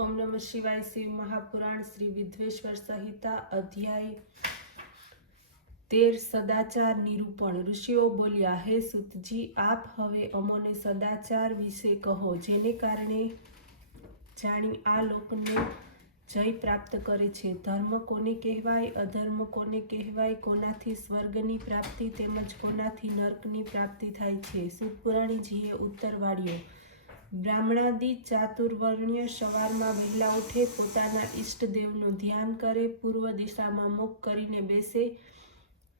ओम नमः शिवाय। शिव महापुराण श्री विद्वेश्वर संहिता अध्याय 13 सदाचार निरूपण। ऋषिओ बोल्या, हे सुतजी, आप हवे अमोने सदाचार विશે કહો, જેને કારણે જાણી આ લોકને જય પ્રાપ્ત કરે છે। ધર્મ કોને કહેવાય, અધર્મ કોને કહેવાય, કોનાથી સ્વર્ગની પ્રાપ્તિ તેમજ કોનાથી નર્કની પ્રાપ્તિ થાય છે। સુતપુરાણીજીએ ઉત્તર વાળ્યો, બ્રાહ્મણાદિ ચાતુર્વર્ણ્ય સવારમાં વહેલા ઉઠે, પોતાના ઈષ્ટદેવનું ધ્યાન કરે, પૂર્વ દિશામાં મુખ કરીને બેસે,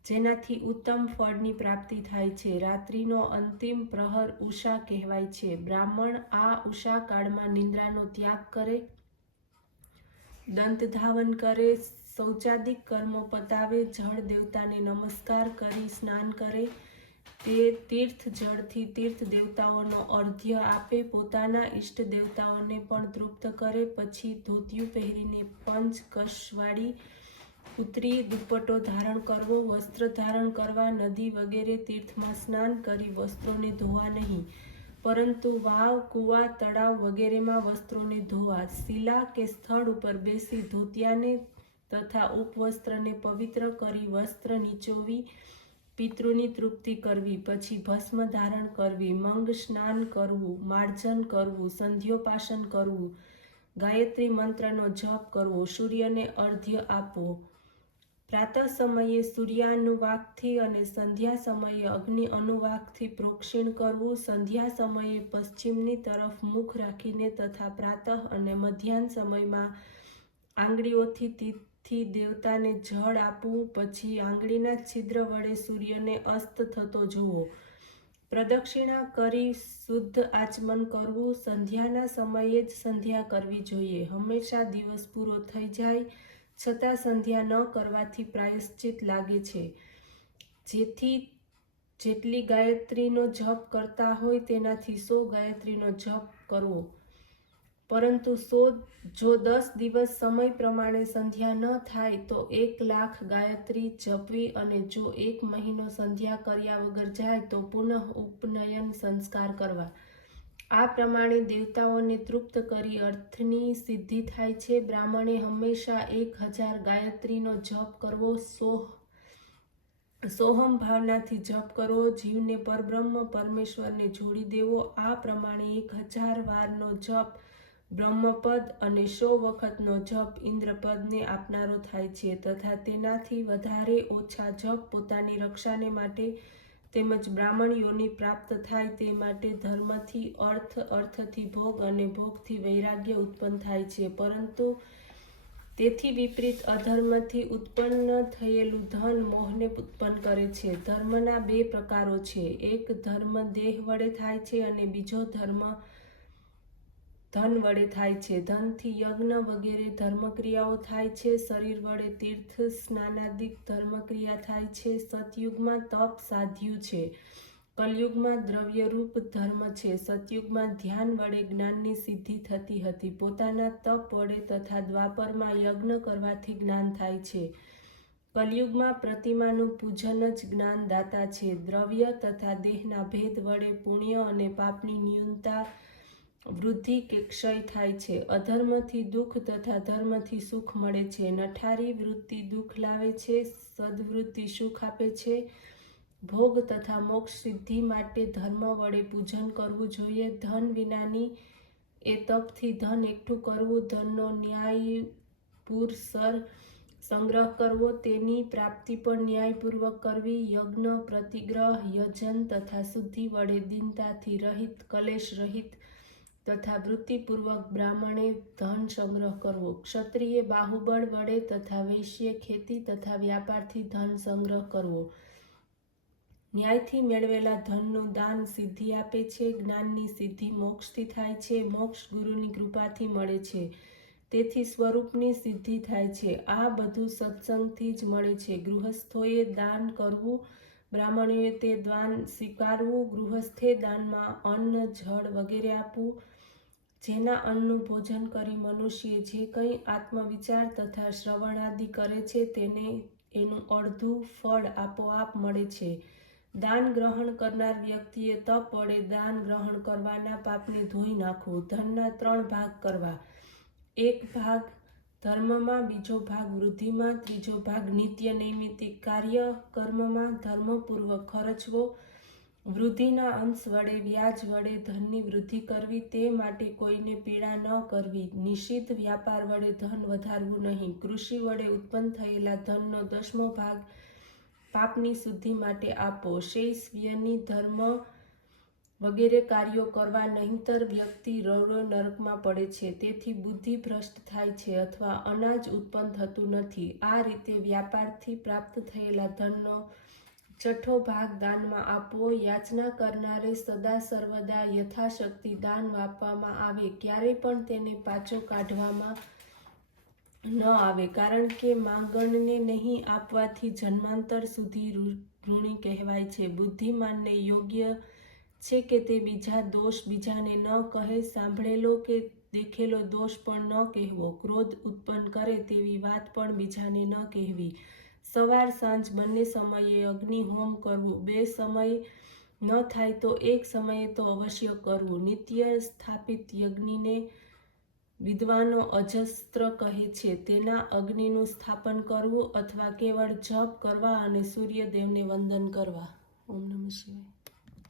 જેનાથી ઉત્તમ ફળની પ્રાપ્તિ થાય છે। રાત્રિનો અંતિમ પ્રહર ઉષા કહેવાય છે। બ્રાહ્મણ આ ઉષા કાળમાં નિંદ્રાનો ત્યાગ કરે, દંત ધાવન કરે, શૌચાદિક કર્મો પતાવે, જળ દેવતાને નમસ્કાર કરી સ્નાન કરે, તે તીર્થ જળથી તીર્થ દેવતાઓનો અર્ધ્ય આપે, પોતાના ઈષ્ટ દેવતાઓને પણ તૃપ્ત કરે, પછી ધોતિયું પહેરીને પંચ કશવાળી ઉતરી દુપટ્ટો ધારણ કરવો, વસ્ત્ર ધારણ કરવા, નદી વગેરે તીર્થમાં સ્નાન કરી વસ્ત્રોને ધોવા નહીં, પરંતુ વાવ, કૂવા, તળાવ વગેરેમાં વસ્ત્રોને ધોવા, શિલા કે સ્થળ ઉપર બેસી ધોતિયાને તથા ઉપવસ્ત્રને પવિત્ર કરી વસ્ત્ર નીચોવી પિતૃની તૃપ્તિ કરવી, પછી ભસ્મ ધારણ કરવી, મંગ સ્નાન કરવું, માર્જન કરવું, સંધ્યોપાસન કરવું, ગાયત્રી મંત્રનો જપ કરવો, સૂર્યને અર્ધ્ય આપવો, પ્રાતઃ સમયે સૂર્યાનુવાકથી અને સંધ્યા સમયે અગ્નિ અનુવાકથી પ્રોક્ષિણ કરવું, સંધ્યા સમયે પશ્ચિમની તરફ મુખ રાખીને તથા પ્રાતઃ અને મધ્યાહન સમયમાં આંગળીઓથી દેવતાને જળ આપવું, પછી આંગળીના છિદ્ર વડે સૂર્યને અસ્ત થતો જોવો, પ્રદક્ષિણા કરી શુદ્ધ આચમન કરવું, સંધ્યાના સમયે જ સંધ્યા કરવી જોઈએ। હંમેશા દિવસ પૂરો થઈ જાય છતાં સંધ્યા ન કરવાથી પ્રાયશ્ચિત લાગે છે। જેટલી ગાયત્રીનો જપ કરતા હોય તેનાથી 100 ગાયત્રીનો જપ કરવો, પરંતુ જો 10 દિવસ સમય પ્રમાણે સંધ્યા ન થાય તો 1,00,000 ગાયત્રી જપવી, અને જો 1 મહિનો સંધ્યા કર્યા વગર જાય તો પુનઃ ઉપનયન સંસ્કાર કરવા। આ પ્રમાણે દેવતાઓને તૃપ્ત કરી અર્થની સિદ્ધિ થાય છે। બ્રાહ્મણે હંમેશા 1000 ગાયત્રીનો જપ કરવો, સોહમ ભાવનાથી જપ કરવો, જીવને પરબ્રહ્મ પરમેશ્વરને જોડી દેવો। આ પ્રમાણે 1000 વારનો જપ બ્રહ્મપદ અને 100 વખતનો જપ ઇન્દ્રપદને આપનારો થાય છે, તથા તેનાથી વધારે ઓછા જપ પોતાની રક્ષાને માટે તેમજ બ્રાહ્મણ યોનિ પ્રાપ્ત થાય તે માટે ધર્મથી અર્થ, અર્થથી ભોગ અને ભોગથી વૈરાગ્ય ઉત્પન્ન થાય છે, પરંતુ તેથી વિપરીત અધર્મથી ઉત્પન્ન થયેલું ધન મોહને ઉત્પન્ન કરે છે। ધર્મના 2 પ્રકારો છે, એક ધર્મ દેહ વડે થાય છે અને બીજો ધર્મ ધન વડે થાય છે। ધનથી યજ્ઞ વગેરે ધર્મક્રિયાઓ થાય છે, શરીર વડે તીર્થ સ્નાનાદિક ધર્મક્રિયા થાય છે। સતયુગમાં તપ સાધ્યું છે, કલયુગમાં દ્રવ્યરૂપ ધર્મ છે। સતયુગમાં ધ્યાન વડે જ્ઞાનની સિદ્ધિ થતી હતી, પોતાના તપ વડે, તથા દ્વાપરમાં યજ્ઞ કરવાથી જ્ઞાન થાય છે। કલયુગમાં પ્રતિમાનું પૂજન જ જ્ઞાનદાતા છે। દ્રવ્ય તથા દેહના ભેદ વડે પુણ્ય અને પાપની ન્યૂનતા, વૃદ્ધિ કે ક્ષય થાય છે। અધર્મથી દુઃખ તથા ધર્મથી સુખ મળે છે। નઠારી વૃત્તિ દુઃખ લાવે છે, સદવૃત્તિ સુખ આપે છે। ભોગ તથા મોક્ષ સિદ્ધિ માટે ધર્મ વડે પૂજન કરવું જોઈએ। ધન વિનાની એ તપથી ધન એકઠું કરવું, ધનનો ન્યાયપૂર્વક સંગ્રહ કરવો, તેની પ્રાપ્તિ પણ ન્યાયપૂર્વક કરવી। યજ્ઞ, પ્રતિગ્રહ, યજન તથા શુદ્ધિ વડે દીનતાથી રહિત, કલેશ રહિત તથા વૃત્તિપૂર્વક બ્રાહ્મણે ધન સંગ્રહ કરવો। ક્ષત્રિય બાહુબળ વડે તથા વૈશ્ય ખેતી તથા વ્યાપારથી ધન સંગ્રહ કરવો। ન્યાયથી મેળવેલા ધનનું દાન સિદ્ધિ આપે છે। જ્ઞાનની સિદ્ધિ મોક્ષથી થાય છે, મોક્ષ ગુરુની કૃપાથી મળે છે, તેથી સ્વરૂપની સિદ્ધિ થાય છે। આ બધું સત્સંગથી જ મળે છે। ગૃહસ્થોએ દાન કરવું, બ્રાહ્મણોએ તે દાન સ્વીકારવું। ગૃહસ્થે દાનમાં અન્ન, જળ વગેરે આપવું। જેના અન્નનું ભોજન કરી મનુષ્ય જે કંઈ આત્મવિચાર તથા શ્રવણાદિ કરે છે તેને એનું અડધું ફળ આપોઆપ મળે છે। દાન ગ્રહણ કરનાર વ્યક્તિએ તપ વડે દાન ગ્રહણ કરવાના પાપને ધોઈ નાખવું। ધનના 3 ભાગ કરવા, એક ભાગ ધર્મમાં, બીજો ભાગ વૃદ્ધિમાં, ત્રીજો ભાગ નિત્ય નૈમિત્તિક કાર્ય કર્મમાં ધર્મપૂર્વક ખર્ચવો, વૃદ્ધિના અંશ વડે વ્યાજ વડે ધનની વૃદ્ધિ કરવી, તે માટે કોઈને પીડા ન કરવી, નિષિદ્ધ વ્યાપાર વડે ધન વધારવું નહીં, કૃષિ વડે ઉત્પન્ન થયેલા ધનનો 10મો ભાગ પાપની શુદ્ધિ માટે આપો, શેષ વ્યયની ધર્મ વગેરે કાર્યો કરવા, નહીંતર વ્યક્તિ રવડો નરકમાં પડે છે. તેથી બુદ્ધિ ભ્રષ્ટ થાય છે અથવા અનાજ ઉત્પન્ન થતું નથી. આ રીતે વ્યાપારથી પ્રાપ્ત થયેલા ધનનો 6ઠ્ઠો ભાગ દાનમાં આપવો. યાચના કરનારે સદા સર્વદા યથાશક્તિ દાન આપવામાં આવે, ક્યારેય પણ તેને પાછો કાઢવામાં ન આવે, કારણ કે માંગણને નહીં આપવાથી જન્માંતર સુધી ઋણી કહેવાય છે. બુદ્ધિમાનને યોગ્ય છે કે તે બીજા દોષ બીજાને ન કહે, સાંભળેલો કે દેખેલો દોષ પણ ન કહેવો, ક્રોધ ઉત્પન્ન કરે તેવી વાત પણ બીજાને ન કહેવી. સવાર સાંજ બંને સમયે અગ્નિહોમ કરવું, 2 સમય ન થાય તો 1 સમયે તો અવશ્ય કરવું. નિત્ય સ્થાપિત યજ્ઞને વિદ્વાનો અજસ્ત્ર કહે છે. તેના અગ્નિનું સ્થાપન કરવું અથવા કેવળ જપ કરવા અને સૂર્યદેવને વંદન કરવા. ઓમ નમઃ શિવાય.